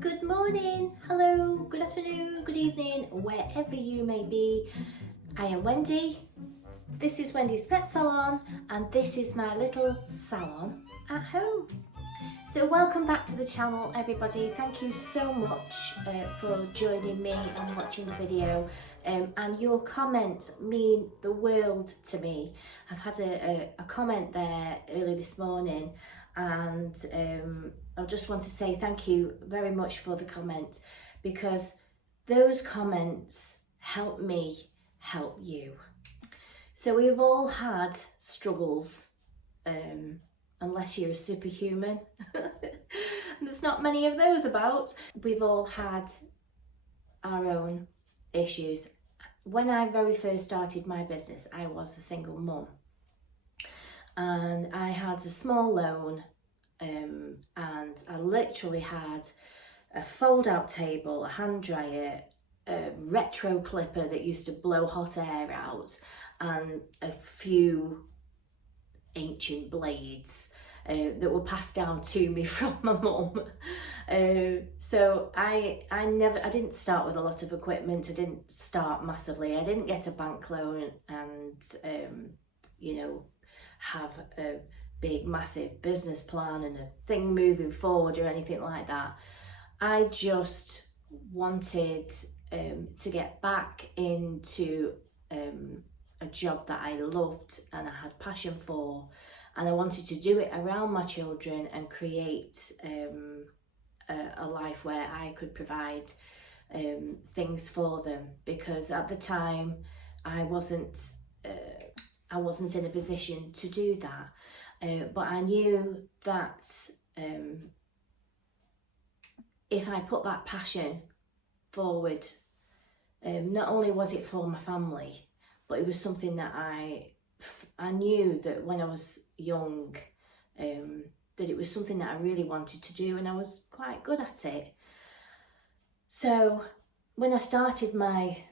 Good morning, hello, good afternoon, good evening, wherever you may be. I am Wendy. This is Wendy's Pet Salon, and this is my little salon at home. So welcome back to the channel, everybody. Thank you so much for joining me and watching the video. And your comments mean the world to me. I've had a comment there early this morning, and I just want to say thank you very much for the comment, because those comments help me help you. So we've all had struggles, unless you're a superhuman. There's not many of those about. We've all had our own issues. When I very first started my business, I was a single mum, and I had a small loan, and I literally had a fold-out table, a hand dryer, a retro clipper that used to blow hot air out, and a few ancient blades that were passed down to me from my mum. So I didn't start with a lot of equipment. I didn't start massively. I didn't get a bank loan and have a big massive business plan and a thing moving forward or anything like that. I just wanted to get back into a job that I loved and I had passion for, and I wanted to do it around my children and create a life where I could provide things for them, because at the time I wasn't in a position to do that, but I knew that if I put that passion forward, not only was it for my family, but it was something that I knew that when I was young, that it was something that I really wanted to do, and I was quite good at it. So when I started my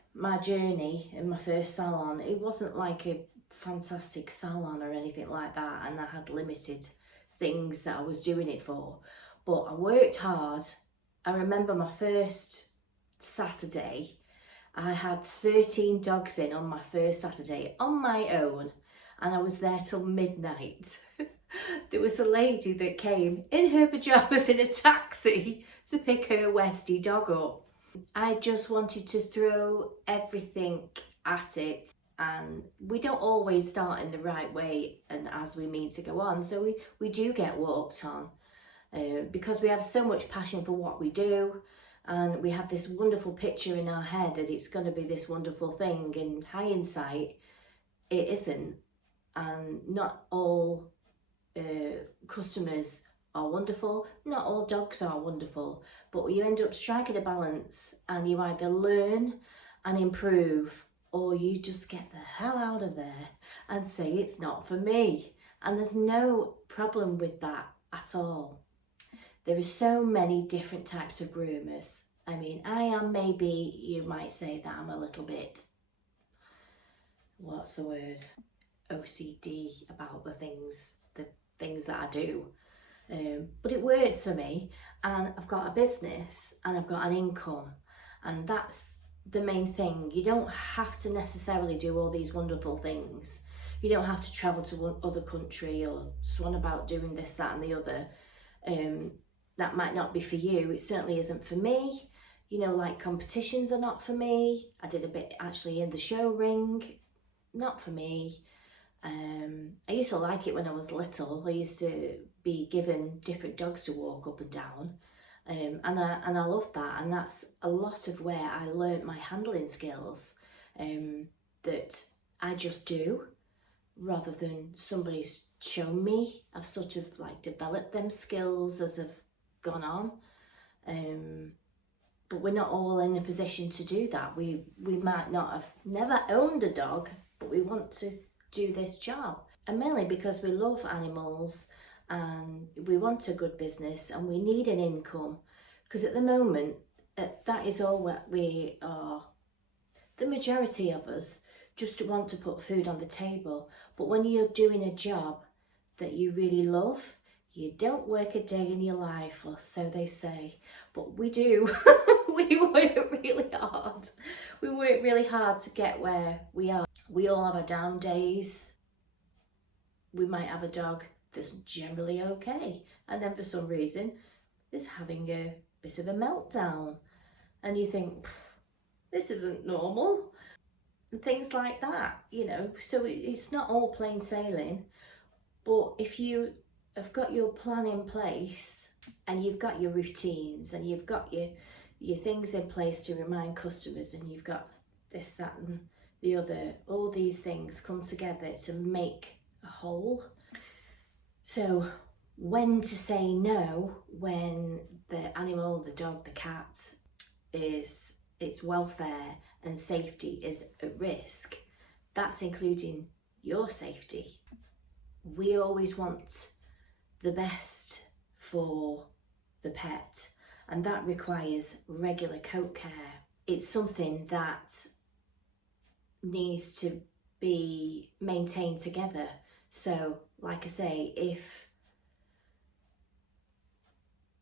journey in my first salon, it wasn't like a fantastic salon or anything like that, and I had limited things that I was doing it for, but I worked hard. I remember my first Saturday, I had 13 dogs in on my first Saturday on my own, and I was there till midnight. There was a lady that came in her pyjamas in a taxi to pick her Westie dog up. I just wanted to throw everything at it, and we don't always start in the right way and as we mean to go on, so we do get walked on, because we have so much passion for what we do. And we have this wonderful picture in our head that it's going to be this wonderful thing. In hindsight, it isn't. And not all customers are wonderful. Not all dogs are wonderful. But you end up striking a balance, and you either learn and improve, or you just get the hell out of there and say it's not for me. And there's no problem with that at all. There are so many different types of groomers. I mean, I am, maybe you might say that I'm a little bit, what's the word, OCD about the things that I do. But it works for me, and I've got a business and I've got an income, and that's the main thing. You don't have to necessarily do all these wonderful things. You don't have to travel to one other country or swan about doing this, that and the other. That might not be for you. It certainly isn't for me. You know, like competitions are not for me. I did a bit actually in the show ring. Not for me. I used to like it when I was little. I used to be given different dogs to walk up and down. And I loved that. And that's a lot of where I learnt my handling skills, that I just do, rather than somebody's shown me. I've sort of like developed them skills as I've gone on, but we're not all in a position to do that. We might not have never owned a dog, but we want to do this job, and mainly because we love animals and we want a good business and we need an income, because at the moment that is all what we are. The majority of us just want to put food on the table, but when you're doing a job that you really love, You don't work a day in your life, or so they say, but we do. We work really hard. We work really hard to get where we are. We all have our down days. We might have a dog that's generally okay, and then for some reason is having a bit of a meltdown, and you think, this isn't normal, and things like that, you know. So it's not all plain sailing, but if you have got your plan in place and you've got your routines and you've got your things in place to remind customers, and you've got this, that and the other, all these things come together to make a whole. So when to say no when the animal, the dog, the cat, is its welfare and safety is at risk, that's including your safety. We always want the best for the pet, and that requires regular coat care. It's something that needs to be maintained together. So like I say, if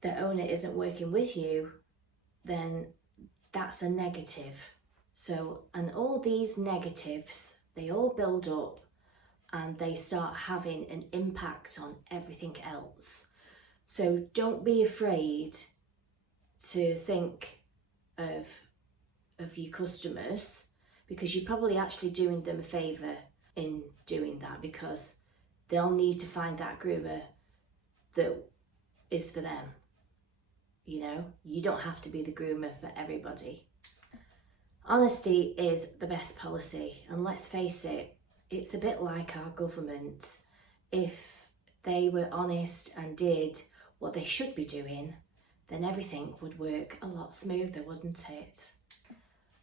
the owner isn't working with you, then that's a negative. So, and all these negatives, they all build up and they start having an impact on everything else. So don't be afraid to think of your customers, because you're probably actually doing them a favour in doing that, because they'll need to find that groomer that is for them. You know, you don't have to be the groomer for everybody. Honesty is the best policy, and let's face it, it's a bit like our government. If they were honest and did what they should be doing, then everything would work a lot smoother, wouldn't it?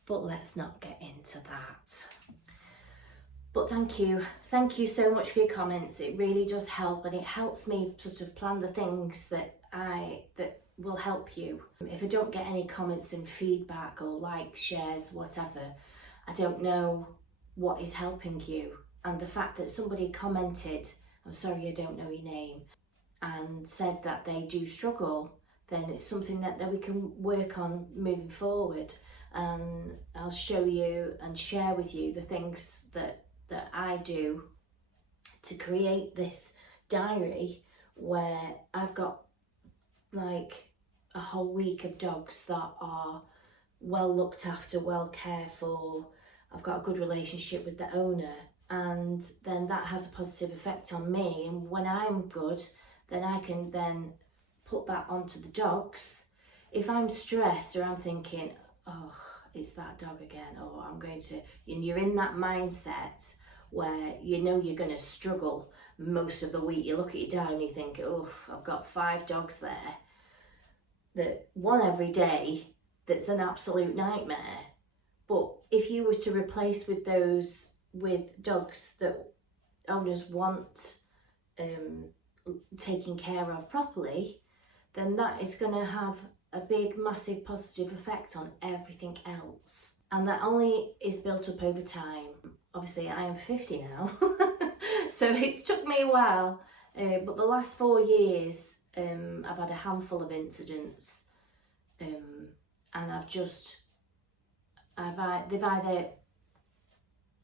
But let's not get into that. But thank you so much for your comments. It really does help, and it helps me sort of plan the things that will help you. If I don't get any comments and feedback or likes, shares, whatever, I don't know what is helping you. And the fact that somebody commented, I'm sorry I don't know your name, and said that they do struggle, then it's something that we can work on moving forward. And I'll show you and share with you the things that I do to create this diary, where I've got like a whole week of dogs that are well looked after, well cared for. I've got a good relationship with the owner, and then that has a positive effect on me. And when I'm good, then I can then put that onto the dogs. If I'm stressed or I'm thinking, oh, it's that dog again, or I'm going to, and you're in that mindset where you know you're going to struggle most of the week. You look at your diary and you think, oh, I've got 5 dogs there, that one every day, that's an absolute nightmare. But if you were to replace with those with dogs that owners want taken care of properly, then that is going to have a big, massive positive effect on everything else. And that only is built up over time. Obviously, I am 50 now, so it's took me a while, but the last 4 years, I've had a handful of incidents, and they've either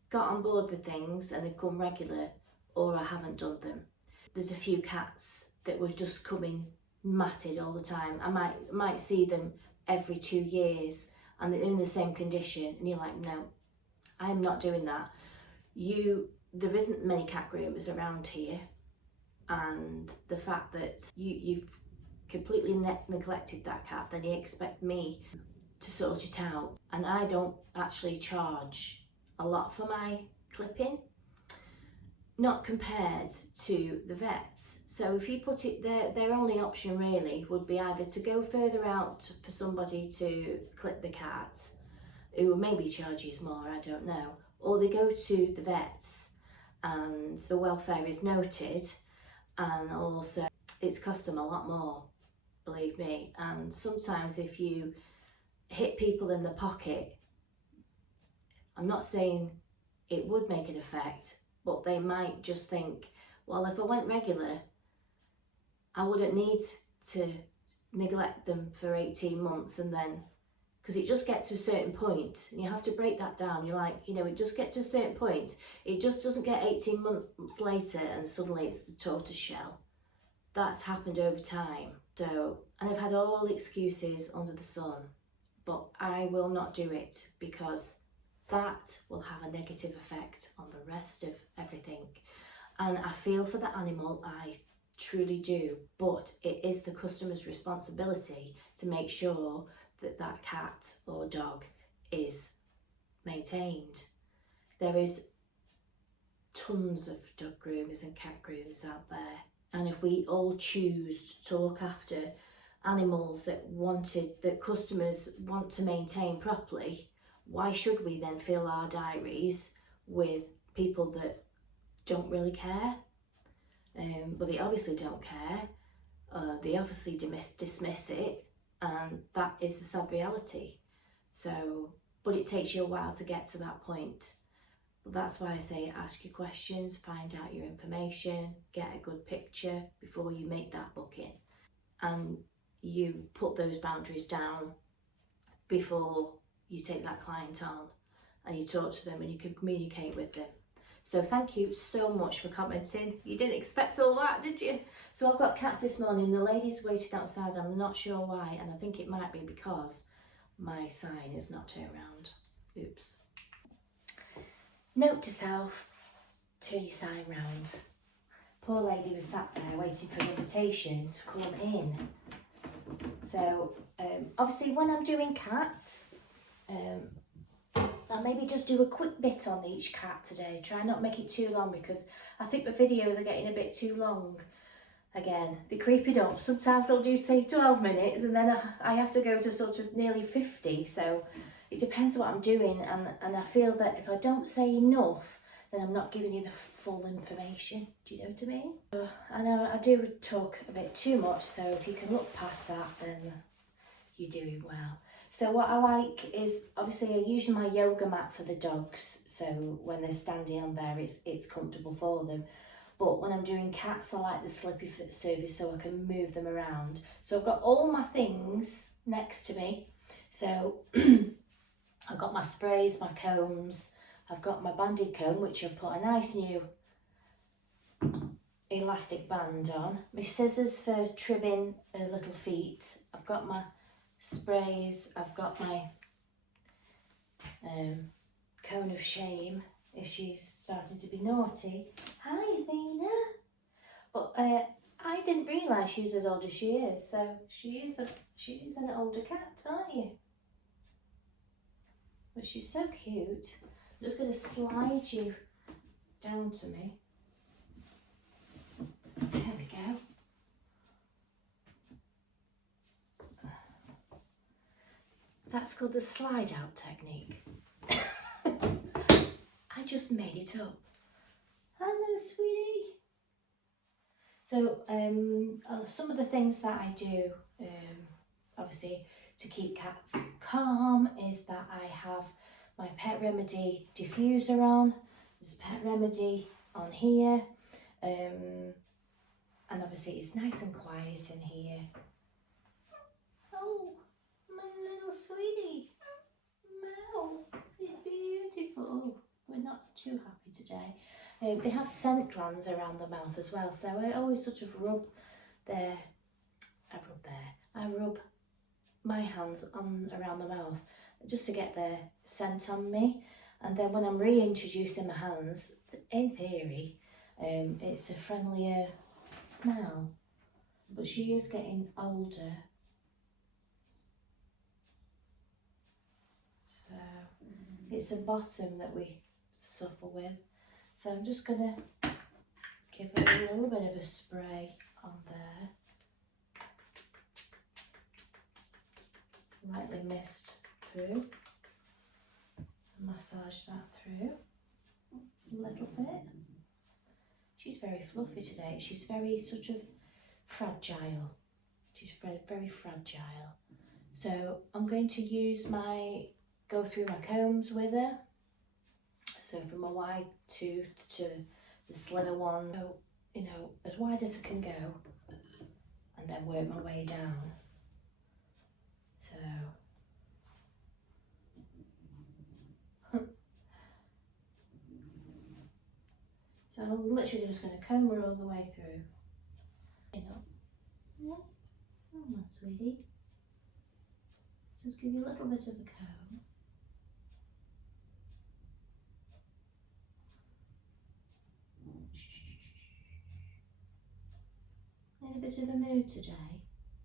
got on board with things and they've come regular, or I haven't done them. There's a few cats that were just coming matted all the time. I might see them every 2 years and they're in the same condition, and you're like, no, I'm not doing that. There isn't many cat groomers around here, and the fact that you've completely neglected that cat, then you expect me to sort it out. And I don't actually charge a lot for my clipping, not compared to the vets. So if you put it there, their only option really would be either to go further out for somebody to clip the cat, who maybe charges more, I don't know, or they go to the vets and the welfare is noted, and also it's cost them a lot more, believe me. And sometimes if you hit people in the pocket, I'm not saying it would make an effect, but they might just think, well, if I went regular, I wouldn't need to neglect them for 18 months and then, because it just gets to a certain point, and you have to break that down. You're like, you know, it just gets to a certain point. It just doesn't get 18 months later and suddenly it's the tortoise shell. That's happened over time. So, and I've had all the excuses under the sun, but I will not do it because that will have a negative effect on the rest of everything. And I feel for the animal, I truly do, but it is the customer's responsibility to make sure that that cat or dog is maintained. There is tons of dog groomers and cat groomers out there, and if we all choose to look after animals that customers want to maintain properly, why should we then fill our diaries with people that don't really care? But they obviously don't care. They obviously dismiss it, and that is the sad reality. So, but it takes you a while to get to that point. But that's why I say ask your questions, find out your information, get a good picture before you make that booking, and you put those boundaries down before you take that client on, and you talk to them and you can communicate with them. So thank you so much for commenting. You didn't expect all that, did you? So I've got cats this morning. The lady's waiting outside. I'm not sure why, and I think it might be because my sign is not turned around. Oops. Note to self, turn your sign round. Poor lady was sat there waiting for an invitation to come in. So obviously when I'm doing cats, I'll maybe just do a quick bit on each cat today. Try not make it too long because I think the videos are getting a bit too long. Again, they creep it up. Sometimes they'll do say 12 minutes and then I have to go to sort of nearly 50. So it depends what I'm doing, and I feel that if I don't say enough, then I'm not giving you the full information. Do you know what I mean? So I know I do talk a bit too much, so if you can look past that, then you're doing well. So what I like is, obviously I use my yoga mat for the dogs, so when they're standing on there it's comfortable for them. But when I'm doing cats, I like the slippy foot surface so I can move them around. So I've got all my things next to me. So I've got my sprays, my combs, I've got my banded comb, which I've put a nice new elastic band on, my scissors for trimming her little feet, I've got my sprays, I've got my cone of shame if she's starting to be naughty. Hi Athena! But I didn't realise she's as old as she is, so she is an older cat, aren't you? But she's so cute. I'm just going to slide you down to me. There we go. That's called the slide out technique. I just made it up. Hello, sweetie. So some of the things that I do, obviously to keep cats calm, is that I have my Pet Remedy diffuser on. There's Pet Remedy on here. And obviously it's nice and quiet in here. Oh, my little sweetie. Meow. It's beautiful. We're not too happy today. They have scent glands around the mouth as well, so I always sort of rub my hands on around the mouth just to get their scent on me, and then when I'm reintroducing my hands, in theory it's a friendlier smell. But she is getting older, so it's a bottom that we suffer with. So I'm just going to give her a little bit of a spray on there. Lightly mist through. Massage that through a little bit. She's very fluffy today. She's very sort of fragile. She's very, very fragile. So I'm going to go through my combs with her. So from a wide tooth to the slimmer one, so, you know, as wide as I can go. and then work my way down. So I'm literally just going to comb her all the way through. You know, yeah, oh my sweetie. Just give you a little bit of a comb. In a bit of a mood today?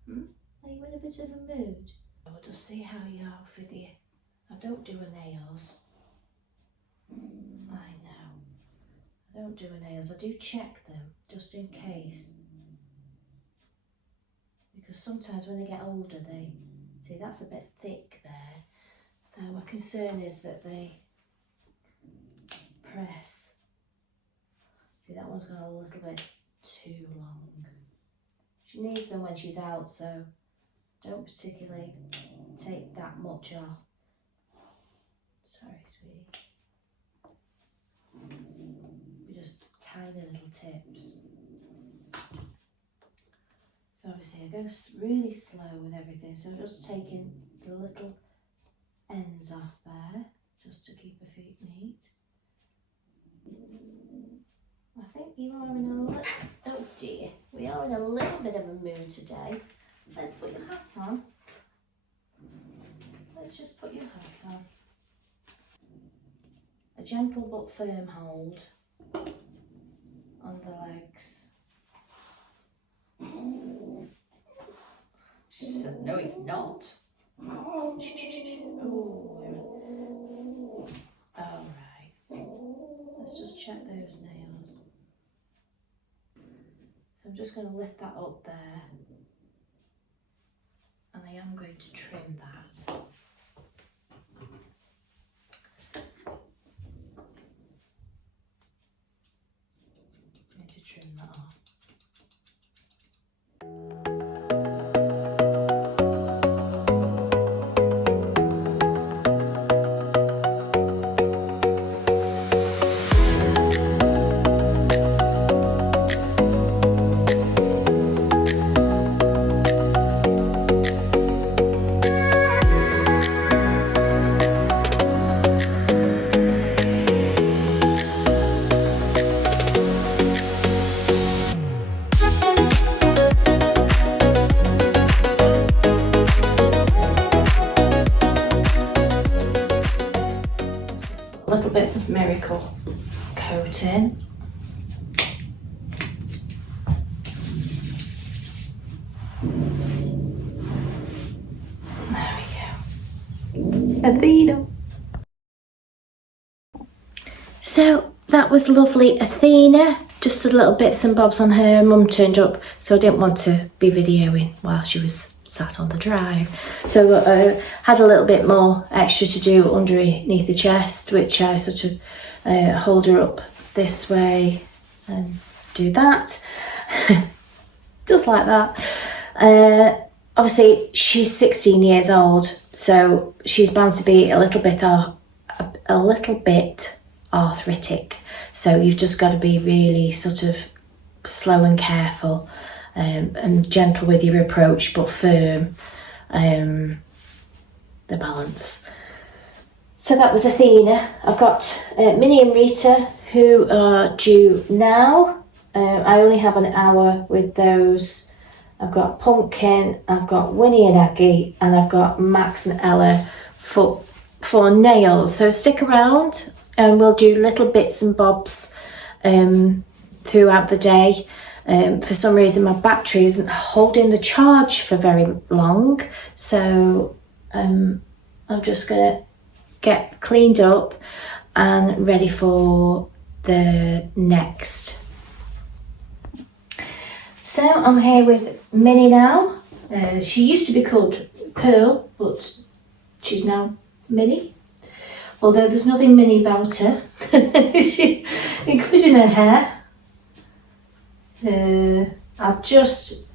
Are you in a bit of a mood? I'll just see how you are with the... I don't do her nails. I know. I don't do her nails. I do check them just in case. Because sometimes when they get older, they... See, that's a bit thick there. So my concern is that they press. See, that one's gone a little bit too long. She needs them when she's out, so don't particularly take that much off. Sorry, sweetie. Just tiny little tips. So obviously I go really slow with everything, so I'm just taking the little ends off there, just to keep her feet neat. I think you are in a little... Oh dear, we are in a little bit of a mood today. Let's put your hat on. Let's just put your hat on. A gentle but firm hold on the legs. She said, no, it's not. Oh, all right. Let's just check those nails. So I'm just going to lift that up there, and I am going to trim that. I'm going to trim that off. A little bit of miracle coating. There we go. Athena. So that was lovely Athena. Just a little bits and bobs on her. Mum turned up, so I didn't want to be videoing while she was sat on the drive. So I had a little bit more extra to do underneath the chest, which I sort of hold her up this way and do that. Just like that. Obviously she's 16 years old, so she's bound to be a little bit arthritic. So you've just got to be really sort of slow and careful. And gentle with your approach, but firm, the balance. So that was Athena. I've got Minnie and Rita, who are due now. I only have an hour with those. I've got Pumpkin, I've got Winnie and Aggie, and I've got Max and Ella for nails. So stick around and we'll do little bits and bobs throughout the day. For some reason my battery isn't holding the charge for very long, so I'm just gonna get cleaned up and ready for the next. So I'm here with Minnie now. She used to be called Pearl, but she's now Minnie, although there's nothing Minnie about her, including her hair. I've just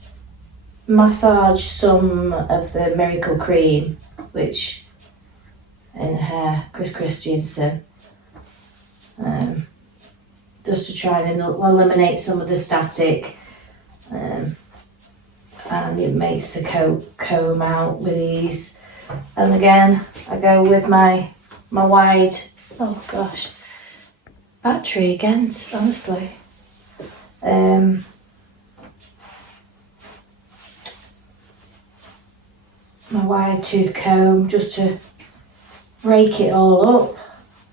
massaged some of the Miracle Cream, which in her Chris Christiansen, just to try and eliminate some of the static. and it makes the comb out with ease. And again, I go with my wide, oh gosh, battery again, honestly. My wide tooth comb just to break it all up,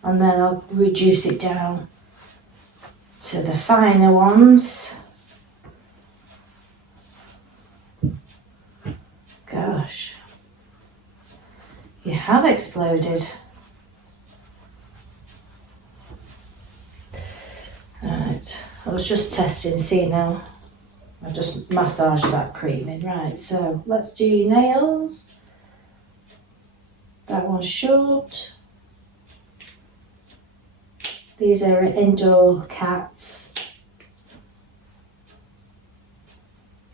and then I'll reduce it down to the finer ones. Gosh, you have exploded. Right, I was just testing, see now, I just massage that cream in. Right, so let's do your nails. That one's short. These are indoor cats.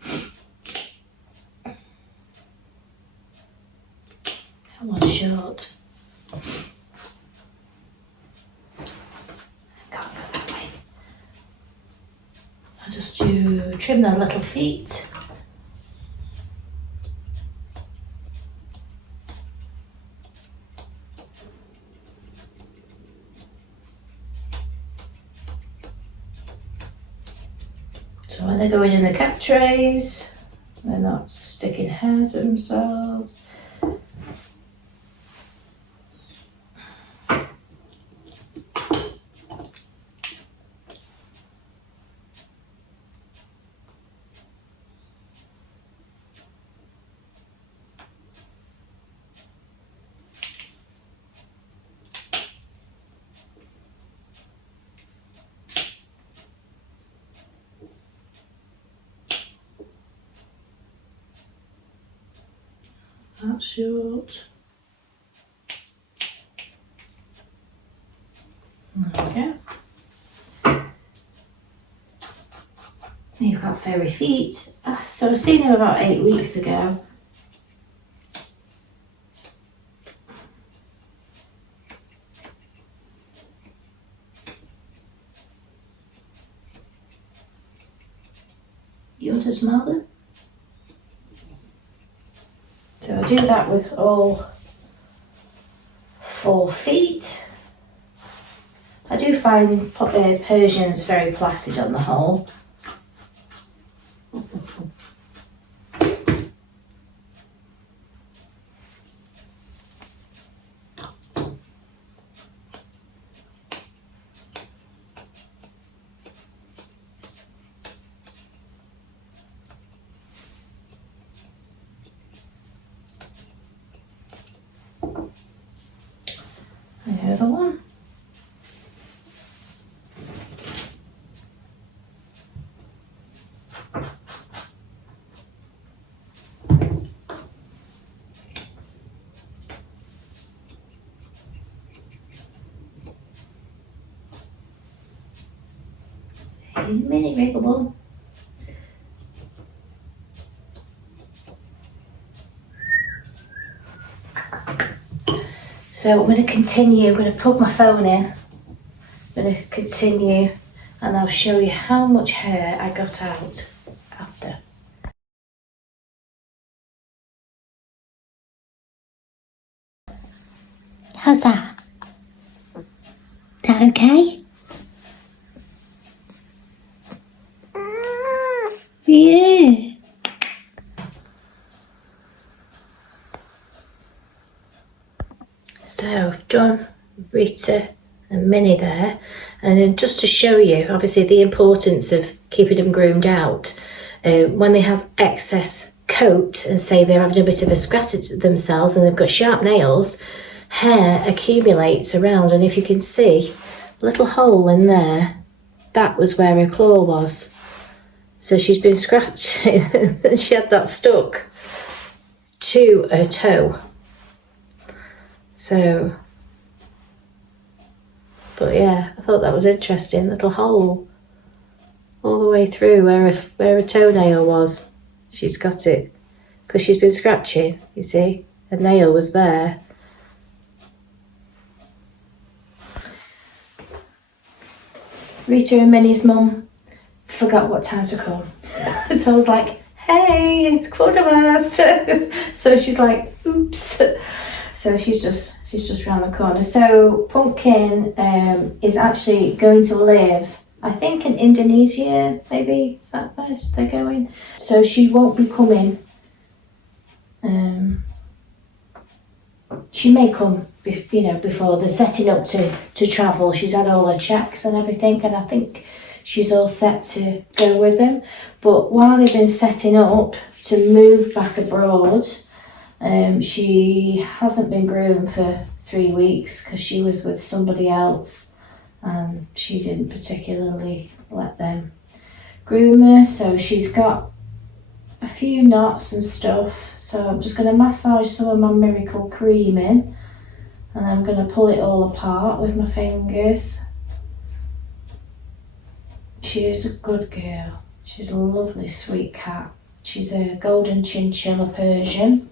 That one's short. I can't go that way. I just do trim their little feet. So when they're going in the cat trays, they're not sticking hairs at themselves. That's short. There we go. You've got fairy feet. So I seen him about 8 weeks ago. You want to smell them? So I do that with all 4 feet. I do find Persians very placid on the whole. Another one. Mini wriggle ball. So I'm going to continue, I'm going to plug my phone in, I'm going to continue, and I'll show you how much hair I got out after. How's that? That okay? Yeah. So I've done Rita and Minnie there, and then just to show you obviously the importance of keeping them groomed out, when they have excess coat and say they're having a bit of a scratch at themselves and they've got sharp nails, hair accumulates around, and if you can see a little hole in there, that was where her claw was. So she's been scratching and she had that stuck to her toe. So, but yeah, I thought that was interesting. Little hole all the way through where a toenail was. She's got it because she's been scratching, you see. A nail was there. Rita and Minnie's mum forgot what time to come. So I was like, hey, it's 1:15. So she's like, oops. So she's just round the corner. So Pumpkin is actually going to live, I think, in Indonesia, maybe. Is that where they're going? So she won't be coming. She may come, before they're setting up to travel. She's had all her checks and everything, and I think she's all set to go with them. But while they've been setting up to move back abroad, she hasn't been groomed for 3 weeks because she was with somebody else and she didn't particularly let them groom her. So she's got a few knots and stuff. So I'm just going to massage some of my miracle cream in, and I'm going to pull it all apart with my fingers. She is a good girl. She's a lovely, sweet cat. She's a golden chinchilla Persian.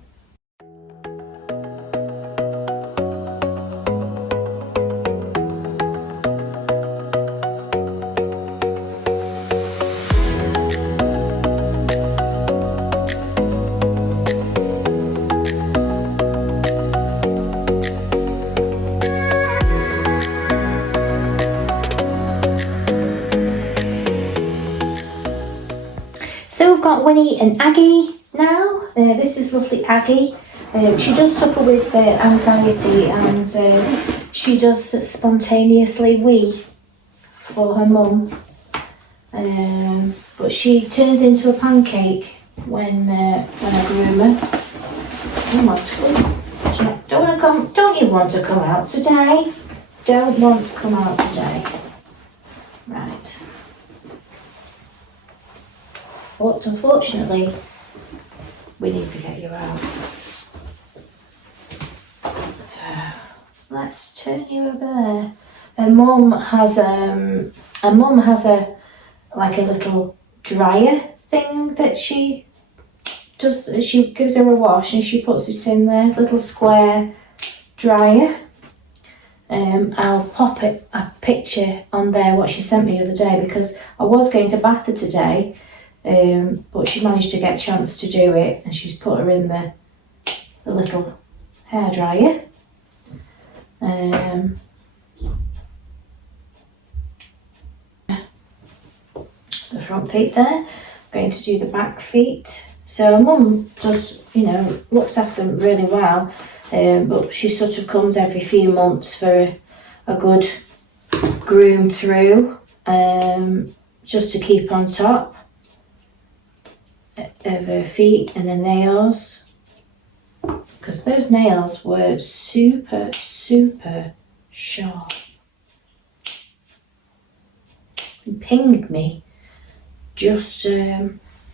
So we've got Winnie and Aggie now. This is lovely Aggie. She does suffer with anxiety, and she does spontaneously wee for her mum. But she turns into a pancake when I groom her. Come on, Squid. Don't you want to come out today? Don't want to come out today. Right. But unfortunately, we need to get you out. So let's turn you over there. Her mum has a like a little dryer thing that she does. She gives her a wash and she puts it in there, little square dryer. I'll pop a picture on there what she sent me the other day, because I was going to bath her today. But she managed to get a chance to do it, and she's put her in the little hairdryer. The front feet there. I'm going to do the back feet. So Mum does, looks after them really well, but she sort of comes every few months for a good groom through, just to keep on top of her feet and her nails, because those nails were super sharp. It pinged me just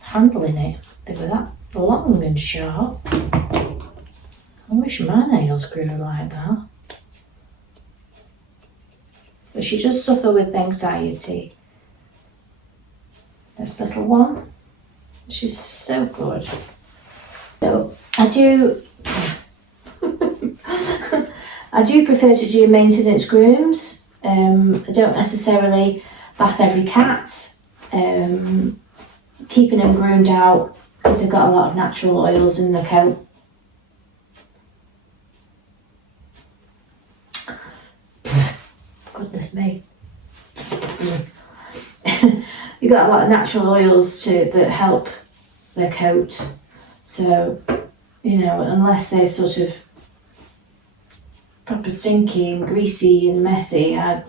handling it. They were that long and sharp. I wish my nails grew like that. But she does suffer with anxiety. This little one. She's so good. So I do prefer to do maintenance grooms. I don't necessarily bath every cat. Keeping them groomed out because they've got a lot of natural oils in the coat. Goodness me. You've got a lot of natural oils that help their coat. So, unless they're sort of proper stinky and greasy and messy, I'd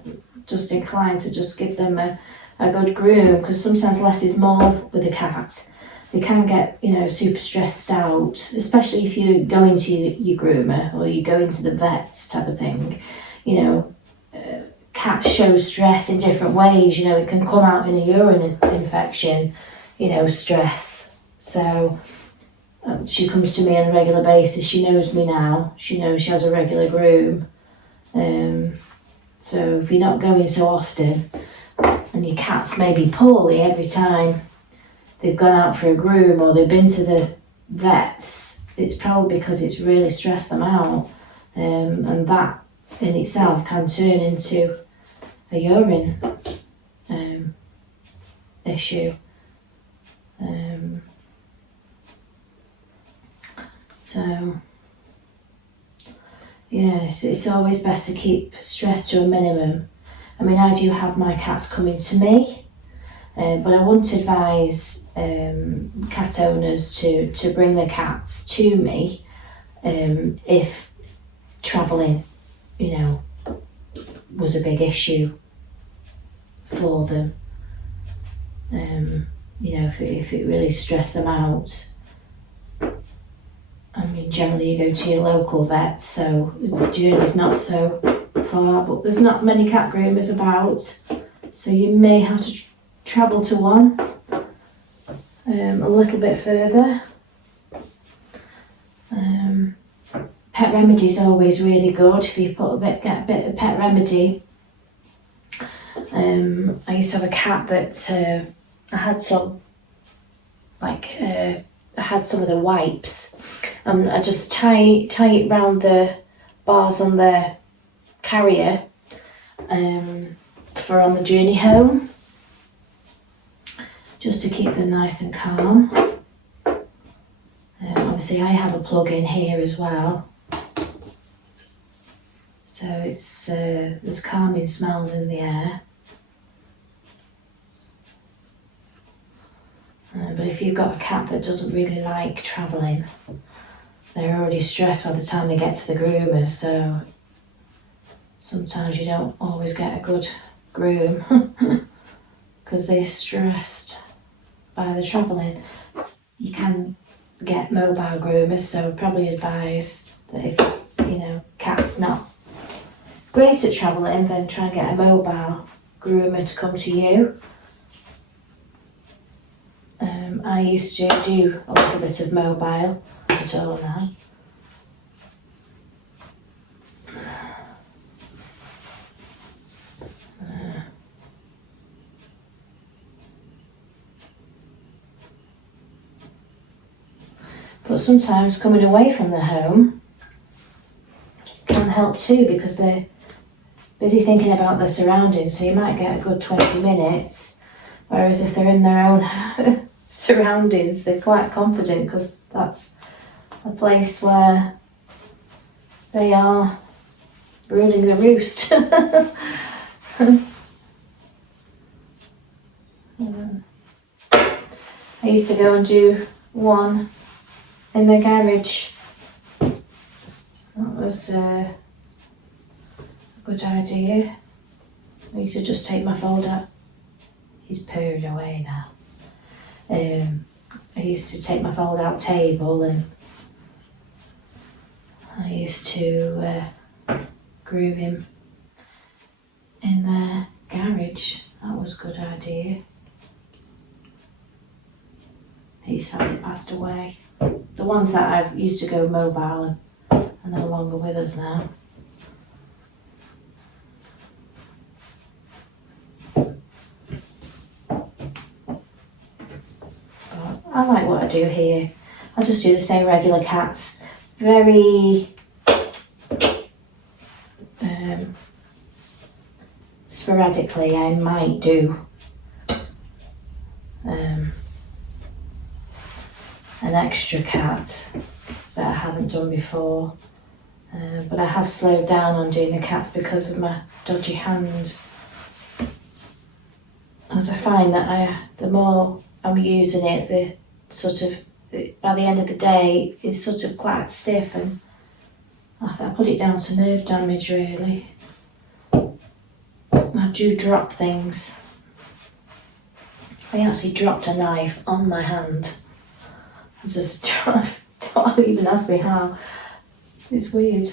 just inclined to just give them a good groom, because sometimes less is more with a cat. They can get, super stressed out, especially if you're going to your groomer or you go into the vets type of thing. Cats show stress in different ways. It can come out in a urine infection, stress. So she comes to me on a regular basis. She knows me now. She knows she has a regular groom. So if you're not going so often and your cat's maybe poorly every time they've gone out for a groom or they've been to the vets, it's probably because it's really stressed them out. And that in itself can turn into a urine issue. So yes, it's always best to keep stress to a minimum. I mean, I do have my cats coming to me, but I wouldn't advise cat owners to bring their cats to me if travelling, you know, was a big issue for them. You know, if it really stressed them out. I mean, generally you go to your local vet, so the journey's not so far, but there's not many cat groomers about, so you may have to travel to one a little bit further. Pet remedy is always really good if you get a bit of pet remedy. I used to have a cat that I had some, I had some of the wipes, and I just tie it round the bars on the carrier for on the journey home, just to keep them nice and calm. Obviously I have a plug in here as well, so it's there's calming smells in the air. But if you've got a cat that doesn't really like travelling, they're already stressed by the time they get to the groomer, so sometimes you don't always get a good groom because they're stressed by the travelling. You can get mobile groomers, so probably advise that if, you know, cat's not great at travelling, then try and get a mobile groomer to come to you. I used to do a little bit of mobile, not at all now. But sometimes coming away from the home can help too, because they're busy thinking about their surroundings, so you might get a good 20 minutes, whereas if they're in their own surroundings, they're quite confident because that's a place where they are ruling the roost. I used to go and do one in the garage. That was a good idea. I used to just take my folder. He's purring away now. I used to take my fold out table and I used to groom him in the garage. That was a good idea. He sadly passed away. The ones that I used to go mobile are no longer with us now. I like what I do here. I just do the same regular cats. Very sporadically I might do an extra cat that I haven't done before. But I have slowed down on doing the cats because of my dodgy hand. As I find that the more I'm using it, the sort of, by the end of the day, it's sort of quite stiff, and I put it down to nerve damage really. I do drop things. I actually dropped a knife on my hand. I just don't even ask me how. It's weird.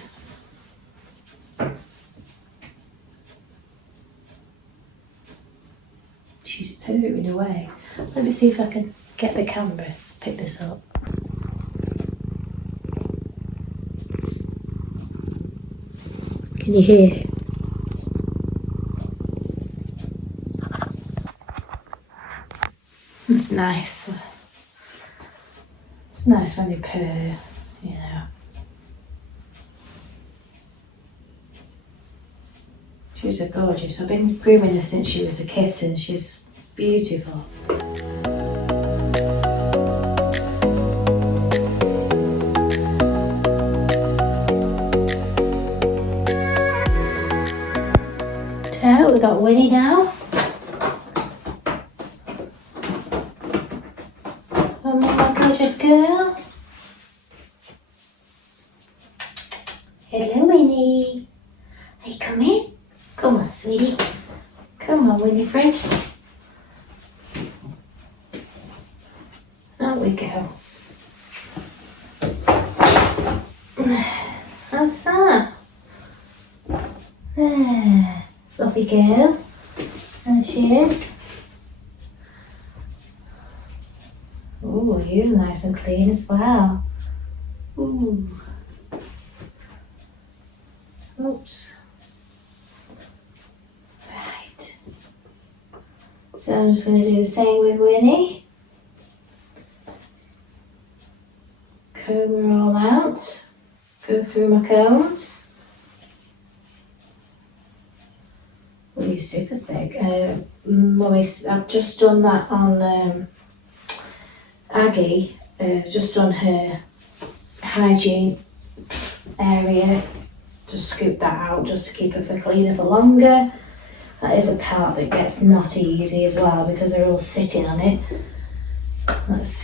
She's purring away. Let me see if I can get the camera to pick this up. Can you hear? It's nice. It's nice when they purr, you know. She's a gorgeous. I've been grooming her since she was a kitten. She's beautiful. got Winnie now. Oh, my gorgeous girl. Hello, Winnie. Are you coming? Come on, sweetie. Come on, Winifred. Out we go. How's that? There. Fluffy girl. There she is. Ooh, you're nice and clean as well. Ooh. Oops. Right. So I'm just going to do the same with Winnie. Comb her all out. Go through my combs. Oh, you're super thick. Mummy, I've just done that on Aggie. Just on her hygiene area. Just scoop that out just to keep her for cleaner for longer. That is a part that gets not easy as well because they're all sitting on it.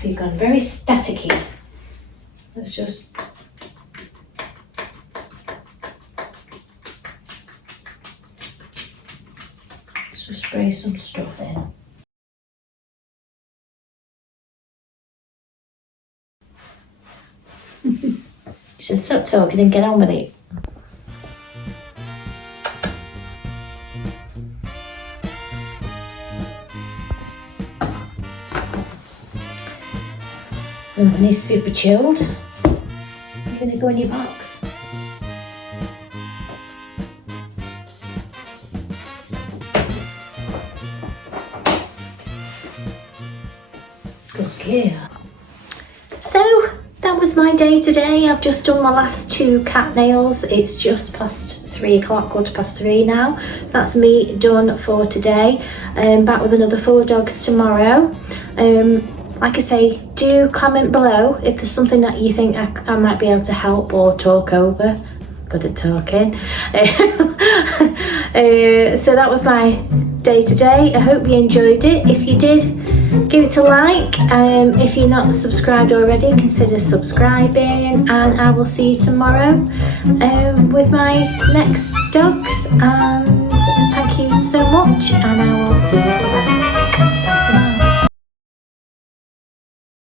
You've gone very staticky. Let's just spray some stuff in. She said, stop talking and get on with it. And he's super chilled. You're going to go in your box. Good girl. So that was my day today. I've just done my last 2 cat nails. It's just past 3 o'clock, 3:15 now. That's me done for today. Back with another 4 dogs tomorrow. Like I say, do comment below if there's something that you think I might be able to help or talk over. Good at talking. So that was my day today. I hope you enjoyed it. If you did, give it a like. If you're not subscribed already, consider subscribing, and I will see you tomorrow with my next dogs. And thank you so much, and I will see you tomorrow.